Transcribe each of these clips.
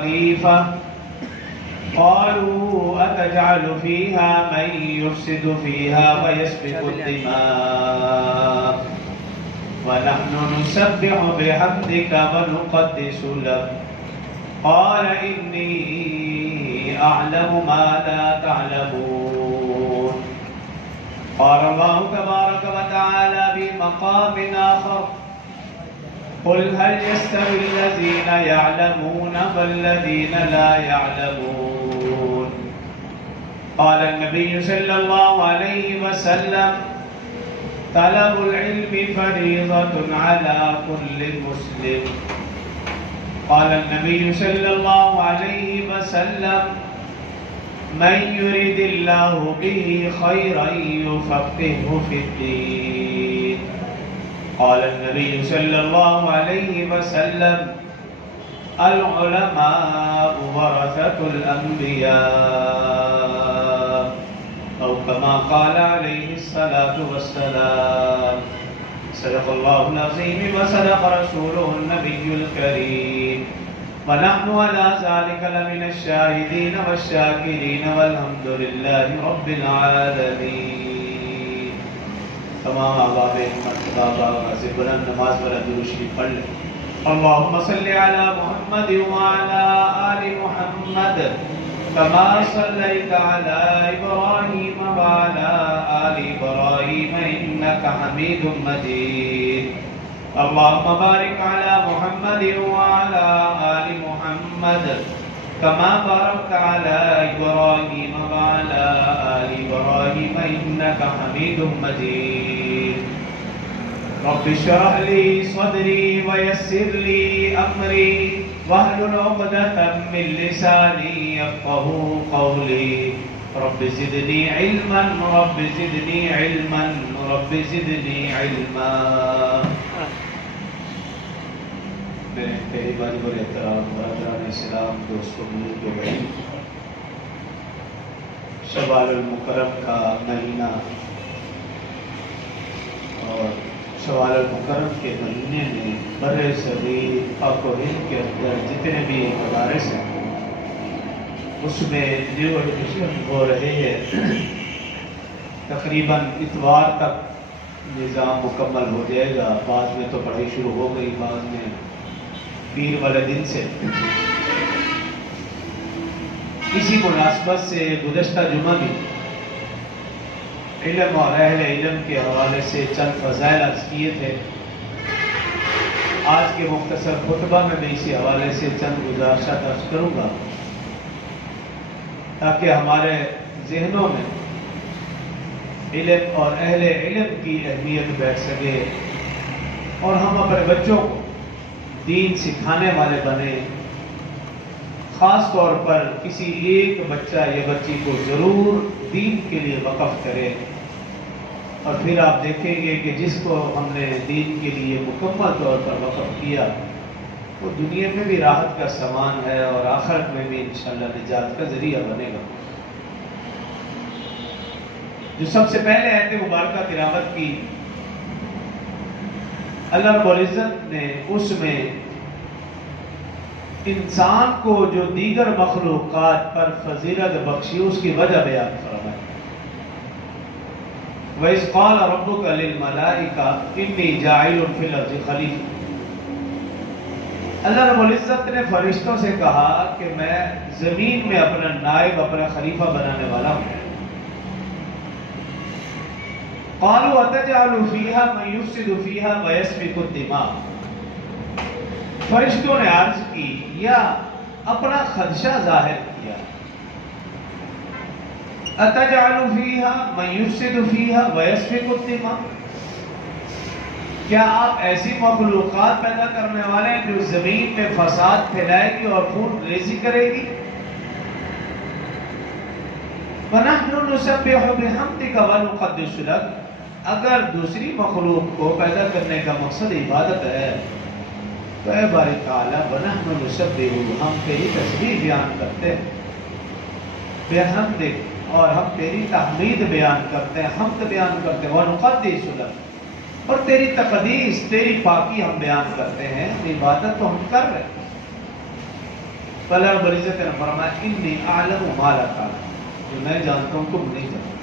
خليفة قالوا أتجعل فيها من يفسد فيها ويسفك الدماء ونحن نسبح بحمدك ونقدس لك قال إني أعلم ما لا تعلمون. قال الله تبارك وتعالى في مقام آخر قل هل يستوي الذين يعلمون والذين لا يعلمون. قال النبي صلى الله عليه وسلم طلب العلم فريضة على كل مسلم. قال النبي صلى الله عليه وسلم من يرد الله به خيرا يفقهه في الدين. قال النبي صلى الله عليه وسلم العلماء ورثة الأنبياء أو كما قال عليه الصلاة والسلام. صدق الله العظيم وصدق رسوله النبي الكريم ونحن على ذلك لمن الشاهدين والشاكرين والحمد لله رب العالمين. تمام آباب مرتبہ سے بلند نماز والا درود شریف پڑھ لیں. اللهم صل على محمد وعلى آل محمد كما صليت على إبراهيم وعلى آل إبراهيم إنك حميد مجيد. اللهم بارك على محمد وعلى آل محمد كما باركت على إبراهيم وعلى آل إبراهيم إنك حميد مجيد. رب اشرح لي صدري ويسر لي أمري واحلل عقدة من لساني يفقهوا قولي. رب زدني علما رب زدني علما رب زدنی علما. میرے پہلی باری بڑے احترام برادران اسلام دوستوں ملک کے بھائی، شوال المکرم کا مہینہ اور شوال المکرم کے مہینے میں بر صغیر پاک و ہند کے اندر جتنے بھی مدارس ہیں اس میں نیو ایڈمیشن ہو رہے ہیں. تقریباً اتوار تک نظام مکمل ہو جائے گا. بعض میں تو پڑھائی شروع ہو گئی، بعض میں پیر والے دن سے. اسی مناسبت سے گزشتہ جمعہ بھی علم اور اہل علم کے حوالے سے چند فضائل عرض کیے تھے. آج کے مختصر خطبہ میں اسی حوالے سے چند گزارشات عرض کروں گا تاکہ ہمارے ذہنوں میں علم اور اہل علم کی اہمیت بیٹھ سکے اور ہم اپنے بچوں کو دین سکھانے والے بنے. خاص طور پر کسی ایک بچہ یا بچی کو ضرور دین کے لیے وقف کرے اور پھر آپ دیکھیں گے کہ جس کو ہم نے دین کے لیے مکمل طور پر وقف کیا وہ دنیا میں بھی راحت کا سامان ہے اور آخرت میں بھی انشاءاللہ نجات کا ذریعہ بنے گا. جو سب سے پہلے آیت مبارکہ تلاوت کی، اللہ رب العزت نے اس میں انسان کو جو دیگر مخلوقات پر فضیلت بخشی اس کی وجہ بیان فرمائی. وَإِذْ قَالَ رَبُّكَ لِلْمَلَائِكَةِ إِنِّي جَاعِلٌ فِي الْأَرْضِ خَلِيفَةً. اللہ رب العزت نے فرشتوں سے کہا کہ میں زمین میں اپنا نائب، اپنا خلیفہ بنانے والا ہوں. قالوا أتجعل فيها من يفسد فيها ويسفك الدماء. فرشتوں نے عرض کی یا اپنا خدشہ ظاہر کیا، أتجعل فيها من يفسد فيها ويسفك الدماء. کیا آپ ایسی مخلوقات پیدا کرنے والے ہیں جو زمین میں فساد پھیلائے گی اور خون ریزی کرے گی؟ وَنَحْنُ نُسَبِّحُ بِحَمْدِكَ وَنُقَدِّسُ لَكَ. اگر دوسری مخلوق کو پیدا کرنے کا مقصد عبادت ہے تو اے باری تعالیٰ وَنَحْنُ نُسَبِّحُ، ہم تیری تسبیح بیان کرتے ہیں، بِحَمْدِكَ، اور ہم تیری تحمید بیان کرتے ہیں، حمد بیان کرتے ہیں، وَنُقَدِّسُ لَكَ، اور تیری تقدیس، تیری پاکی ہم بیان کرتے ہیں. عبادت تو ہم کر رہے ہیں. اللہ رب العزت نے فرمایا انی اعلم ما لا تعلمون، جو میں جانتا ہوں تم نہیں جانتے۔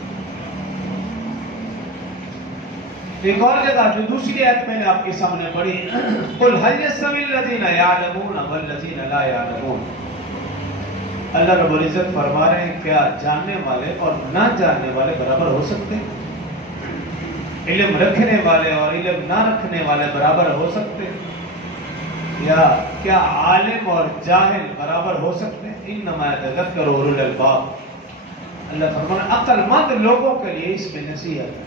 ایک اور جگہ جو دوسری آیت میں نے آپ کے سامنے پڑھی، قل هل يستوي الذين يعلمون والذين لا يعلمون، اللہ رب العزت فرما رہے ہیں کیا جاننے والے اور نہ جاننے والے برابر ہو سکتے ہیں؟ علم رکھنے والے اور علم نہ رکھنے والے برابر ہو سکتے ہیں؟ یا کیا عالم اور جاہل برابر ہو سکتے ہیں؟ انما یتذکر اولو الالباب، اللہ فرمانا عقل مند لوگوں کے لیے اس میں نصیحت ہے۔